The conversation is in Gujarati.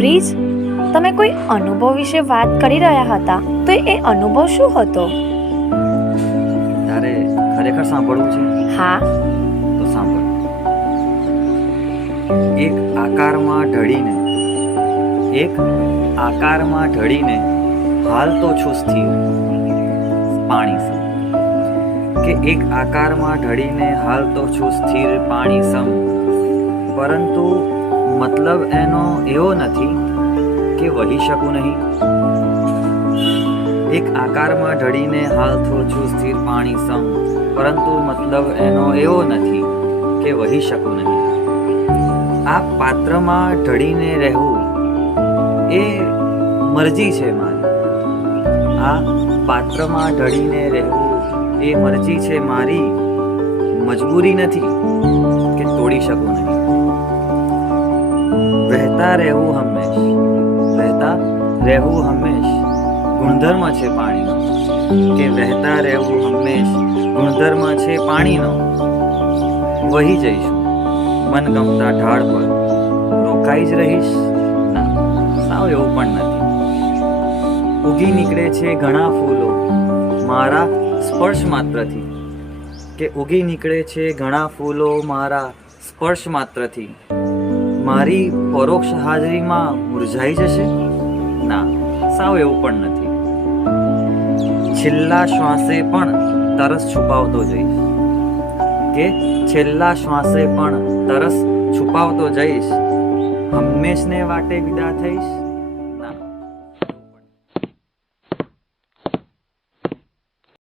બ્રિજ, તમે કોઈ અનુભવ વિશે વાત કરી રહ્યા હતા, તો એ અનુભવ શું હતો? તારે ખરેખર સાંભળવું છે હા. તો સાંભળ. એક આકારમાં ઢળીને હાલ તો છું સ્થિર પાણી સમ. કે એક આકારમાં ઢળીને હાલ તો છું સ્થિર પાણી સમ, પરંતુ મતલબ એનો એવો નથી કે વહી શકું નહીં. એક આકારમાં ઢળીને હાલ તો છું સ્થિર પાણી સમ, પરંતુ મતલબ એનો એવો નથી કે વહી શકું નહીં. આ પાત્રમાં ઢળીને રહેવું એ મરજી છે મારી. આ પાત્રમાં ઢળીને રહેવું એ મરજી છે મારી, મજબૂરી નથી કે તોડી શકું નહીં. વહેતા રહેવું હંમેશ ગુણધર્મ છે પાણીનો. કે વહેતા રહેવું હંમેશ ગુણધર્મ છે પાણીનો. વહી જઈશું મનગમતા ઢાળ પર, રોકાઈ જ રહીશ ના, સાવ એવું પણ નથી. ઉગી નીકળે છે ઘણા ફૂલો મારા સ્પર્શ માત્રથી. કે ઉગી નીકળે છે ઘણા ફૂલો મારા સ્પર્શ માત્રથી. મારી પરોક્ષ હાજરીમાં મુરઝાઈ જશે ના, સાવ એવું પણ નથી. છેલ્લા શ્વાસે પણ તરસ છુપાવતો જઈશ. કે છેલ્લા શ્વાસે પણ તરસ છુપાવતો જઈશ. હંમેશને વાટે વિદા થઈશ